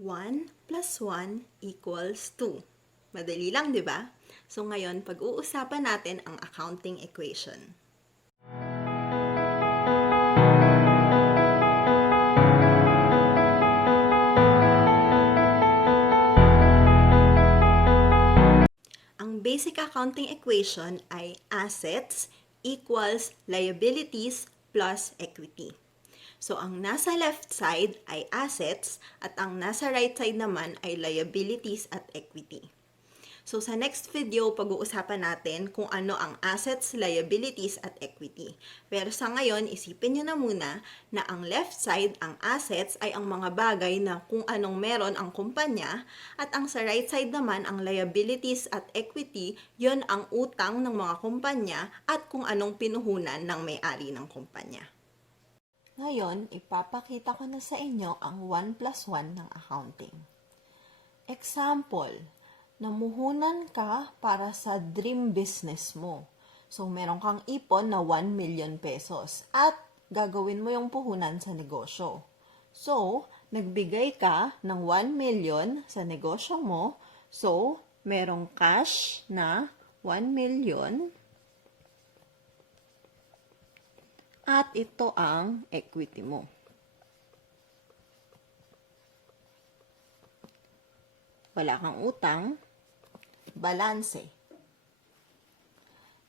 1 plus 1 equals 2. Madali lang, di ba? So ngayon, pag-uusapan natin ang accounting equation. Ang basic accounting equation ay assets equals liabilities plus equity. So, ang nasa left side ay assets at ang nasa right side naman ay liabilities at equity. So, sa next video, pag-uusapan natin kung ano ang assets, liabilities at equity. Pero sa ngayon, isipin nyo na muna na ang left side, ang assets, ay ang mga bagay na kung anong meron ang kumpanya at ang sa right side naman, ang liabilities at equity, yon ang utang ng mga kumpanya at kung anong pinuhunan ng may-ari ng kumpanya. Ngayon, ipapakita ko na sa inyo ang 1 plus 1 ng accounting. Example, namuhunan ka para sa dream business mo. So, meron kang ipon na 1 million pesos at gagawin mo yung puhunan sa negosyo. So, nagbigay ka ng 1 million sa negosyo mo. So, merong cash na 1 million. At ito ang equity mo. Wala kang utang, balanse.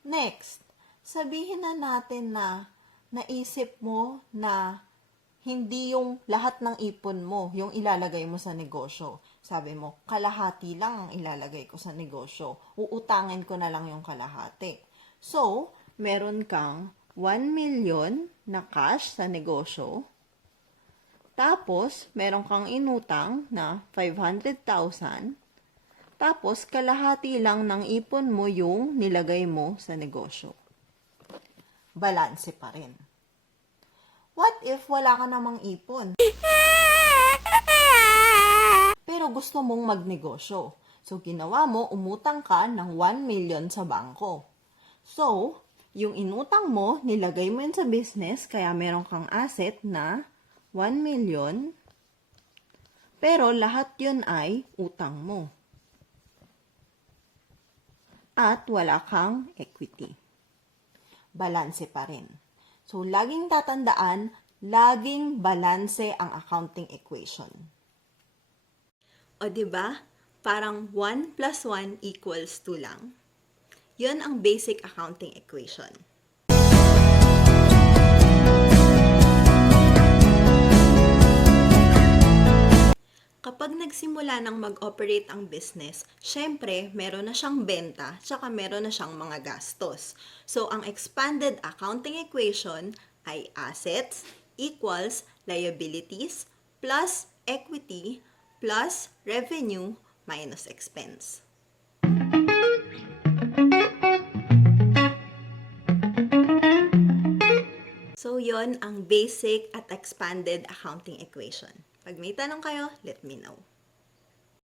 Next, sabihin na natin na naisip mo na hindi yung lahat ng ipon mo, yung ilalagay mo sa negosyo. Sabi mo, kalahati lang ang ilalagay ko sa negosyo. Uutangin ko na lang yung kalahati. So, meron kang 1 million na cash sa negosyo. Tapos, meron kang inutang na 500,000. Tapos, kalahati lang ng ipon mo yung nilagay mo sa negosyo. Balanse pa rin. What if wala ka namang ipon? Pero gusto mong magnegosyo. So, ginawa mo, umutang ka ng 1 million sa bangko. So, yung inutang mo, nilagay mo yun sa business, kaya meron kang asset na 1 million, pero lahat yun ay utang mo. At wala kang equity. Balanse pa rin. So, laging tatandaan, laging balanse ang accounting equation. O, diba? Parang 1 plus 1 equals 2 lang. Yun ang basic accounting equation. Kapag nagsimula ng mag-operate ang business, syempre, meron na siyang benta, tsaka meron na siyang mga gastos. So, ang expanded accounting equation ay assets equals liabilities plus equity plus revenue minus expense. So, yon ang basic at expanded accounting equation. Pag may tanong kayo, let me know.